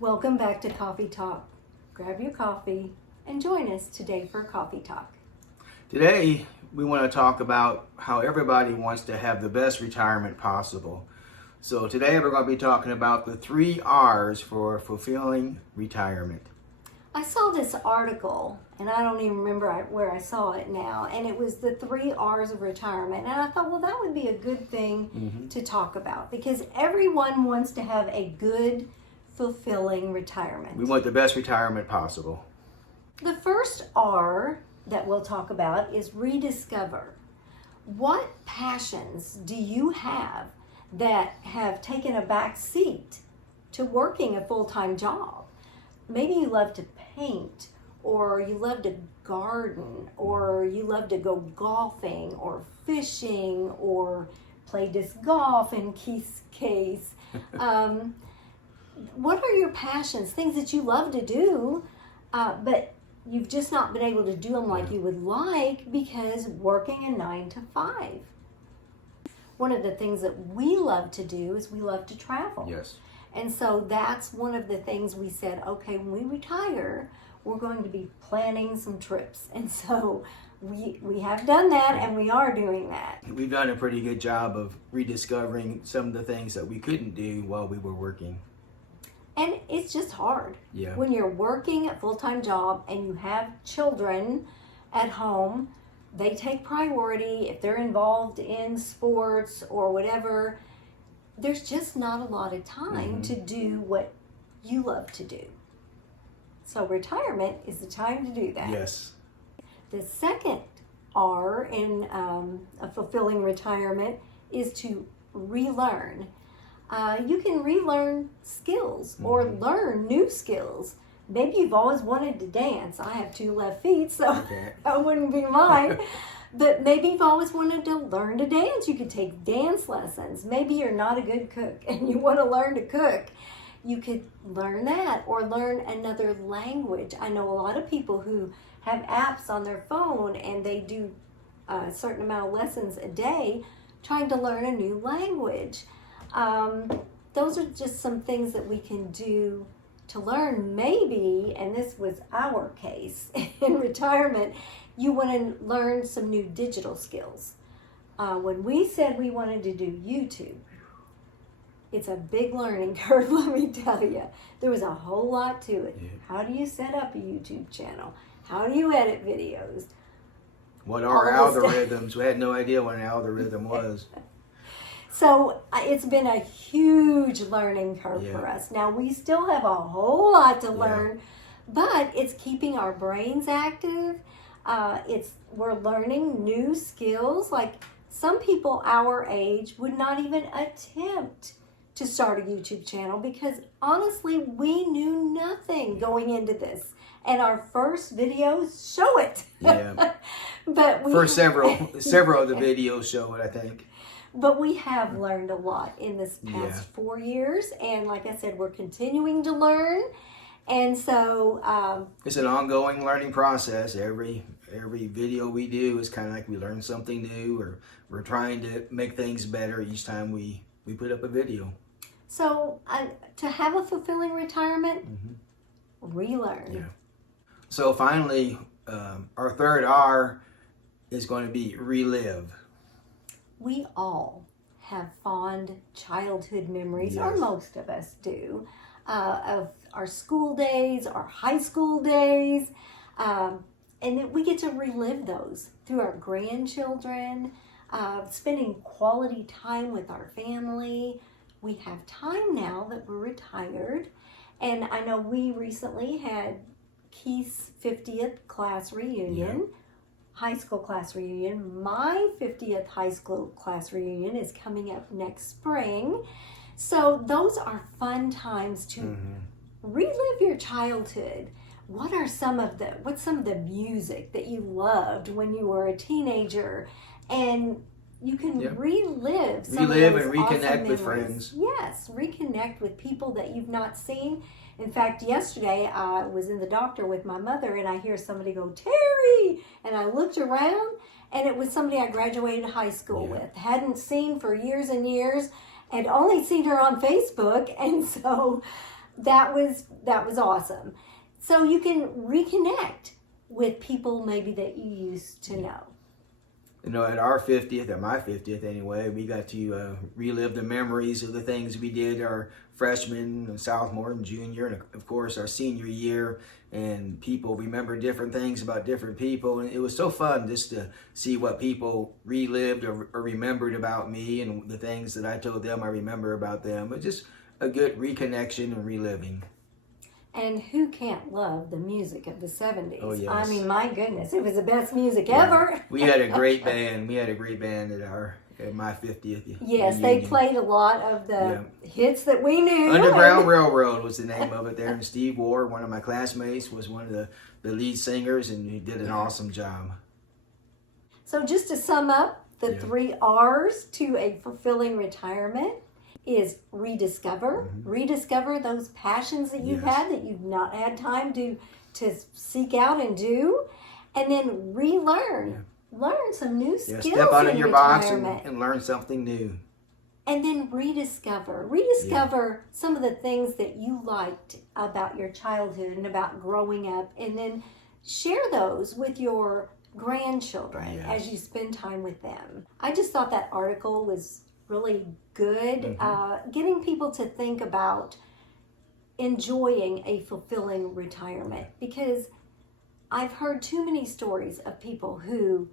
Welcome back to Coffee Talk. Grab your coffee and join us today for Coffee Talk. Today, we want to talk about how everybody wants to have the best retirement possible. So today we're going to be talking about the 3 R's for fulfilling retirement. I saw this article, and I don't even remember where I saw it now, and it was the 3 R's of retirement. And I thought, well, that would be a good thing to talk about because everyone wants to have a good, fulfilling retirement. We want the best retirement possible. The first R that we'll talk about is rediscover. What passions do you have that have taken a back seat to working a full-time job? Maybe you love to paint, or you love to garden, or you love to go golfing or fishing or play disc golf in Keith's case. What are your passions, things that you love to do, but you've just not been able to do them like you would like because working a 9 to 5. One of the things that we love to do is we love to travel. Yes. And so that's one of the things we said, okay, when we retire, we're going to be planning some trips. And so we have done that, and we are doing that. We've done a pretty good job of rediscovering some of the things that we couldn't do while we were working. And it's just hard. Yeah. When you're working a full-time job and you have children at home, they take priority. If they're involved in sports or whatever, there's just not a lot of time to do what you love to do. So retirement is the time to do that. Yes. The second R in a fulfilling retirement is to relearn. You can relearn skills or learn new skills. Maybe you've always wanted to dance. I have 2 left feet, so that wouldn't be mine. But maybe you've always wanted to learn to dance. You could take dance lessons. Maybe you're not a good cook and you want to learn to cook. You could learn that or learn another language. I know a lot of people who have apps on their phone and they do a certain amount of lessons a day trying to learn a new language. Those are just some things that we can do to learn. Maybe, and this was our case in retirement, you want to learn some new digital skills. When we said we wanted to do YouTube, it's a big learning curve, let me tell you. There was a whole lot to it. Yeah. How do you set up a YouTube channel? How do you edit videos? What are algorithms? We had no idea what an algorithm was. So it's been a huge learning curve for us. Now we still have a whole lot to learn, but it's keeping our brains active. We're learning new skills. Like some people our age would not even attempt to start a YouTube channel because honestly, we knew nothing going into this. And our first videos show it. Yeah. But several of the videos show it, I think. But we have learned a lot in this past 4 years. And like I said, we're continuing to learn. And so it's an ongoing learning process. Every video we do is kind of like we learn something new, or we're trying to make things better each time we put up a video. So to have a fulfilling retirement, relearn. Yeah. So finally, our third R is going to be relive. We all have fond childhood memories, or most of us do, of our school days, our high school days, and then we get to relive those through our grandchildren, spending quality time with our family. We have time now that we're retired, and I know we recently had Keith's 50th class reunion. High school class reunion. My 50th high school class reunion is coming up next spring. So those are fun times to relive your childhood. What's some of the music that you loved when you were a teenager? And you can relive some of those and awesome reconnect with memories. friends. Yes, reconnect with people that you've not seen. In fact, yesterday I was in the doctor with my mother and I hear somebody go, "Terry!" And I looked around and it was somebody I graduated high school with. Hadn't seen for years and years and only seen her on Facebook. And so that was awesome. So you can reconnect with people maybe that you used to know. You know, at our 50th, at my 50th anyway, we got to relive the memories of the things we did our freshman, and sophomore, and junior, and of course our senior year. And people remember different things about different people. And it was so fun just to see what people relived or remembered about me and the things that I told them I remember about them. It was just a good reconnection and reliving. And who can't love the music of the 70s? Oh, yes. I mean, my goodness, it was the best music ever. We had a great band. We had a great band at my 50th. Yes, reunion. they played a lot of the hits that we knew. Underground Railroad was the name of it there. And Steve Ward, one of my classmates, was one of the lead singers, and he did an awesome job. So just to sum up, the 3 R's to a fulfilling retirement is rediscover. Rediscover those passions that you've had that you've not had time to seek out and do. And then relearn. Learn some new skills. Step out of your box retirement. and learn something new. And then rediscover. Rediscover some of the things that you liked about your childhood and about growing up. And then share those with your grandchildren as you spend time with them. I just thought that article was really good, getting people to think about enjoying a fulfilling retirement, because I've heard too many stories of people who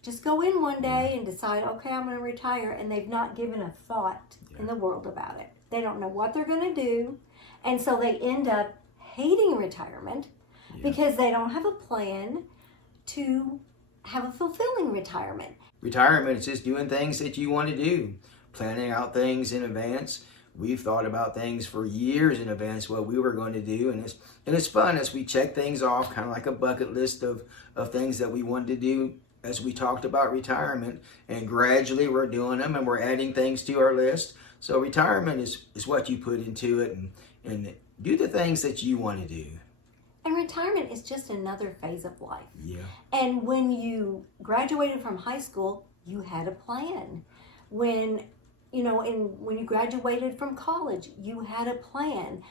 just go in one day and decide, okay, I'm going to retire, and they've not given a thought in the world about it. They don't know what they're going to do, and so they end up hating retirement because they don't have a plan to have a fulfilling retirement. Retirement is just doing things that you want to do, planning out things in advance. We've thought about things for years in advance, what we were going to do, and it's fun as we check things off, kind of like a bucket list of things that we wanted to do as we talked about retirement, and gradually we're doing them and we're adding things to our list. So retirement is what you put into it, and do the things that you want to do. And retirement is just another phase of life. Yeah. And when you graduated from high school, you had a plan. When you graduated from college, you had a plan.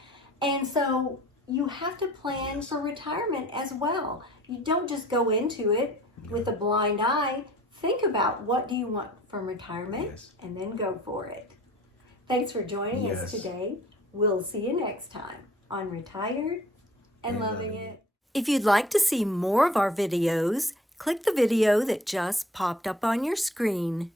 And so you have to plan for retirement as well. You don't just go into it with a blind eye. Think about, what do you want from retirement, and then go for it. Thanks for joining us today. We'll see you next time on Retired and Loving It. If you'd like to see more of our videos, click the video that just popped up on your screen.